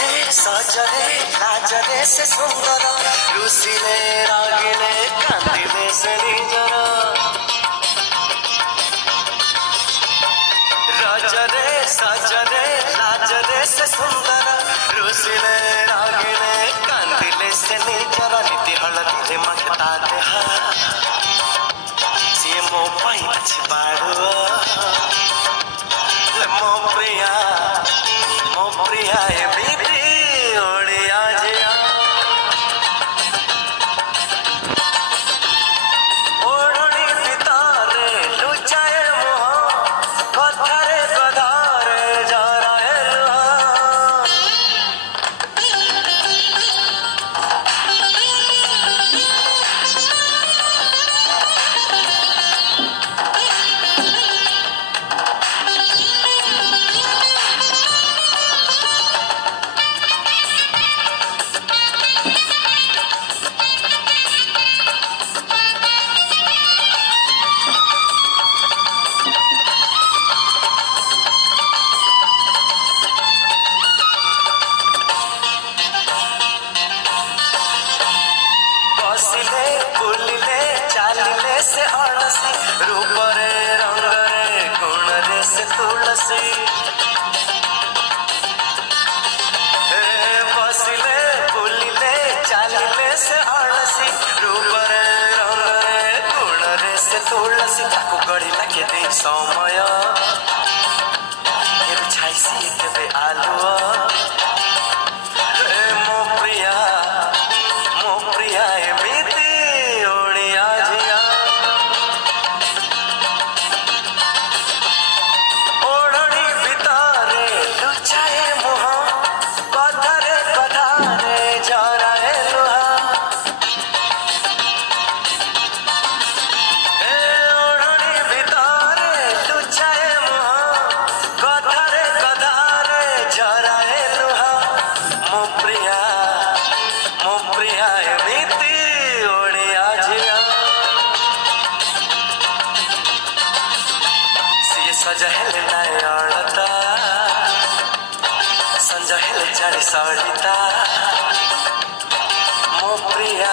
सजरे लाजरे से सुंदर रुसिले रागिले कांदिले से निजर रजरे सजरे लाजरे से सुंदर रुसिले रागिले कांदिले से निजर नीति हलदी मगता देहा सी मो पाई अछि बाड़ुआ मो प्रिया ए बीती ओड़िया जिया ओढ़नी भितरे लुचाए मुह कथारे कधारे जराए लुहा से अड़सी रूपरे रंगरे गुणरे से तुलसी बसिले बुलिले चालिले से अड़सी रूपरे रंगरे गुणरे से तुलसी ताकू गढ़ी लगे दे समय छाइसी केबे आलुआ मो प्रिया एमिति ओड़िया जिया ओढ़नी भितरे लुचाए मुह कथारे कधारे जराए लुहा ओढ़नी भितरे लुचाए मुह कथारे कधारे जराए लुहा मो प्रिया एमिति ओड़िया जिया सिए सजहल नयनता संजहल चढ़ी सड़िता मो प्रिया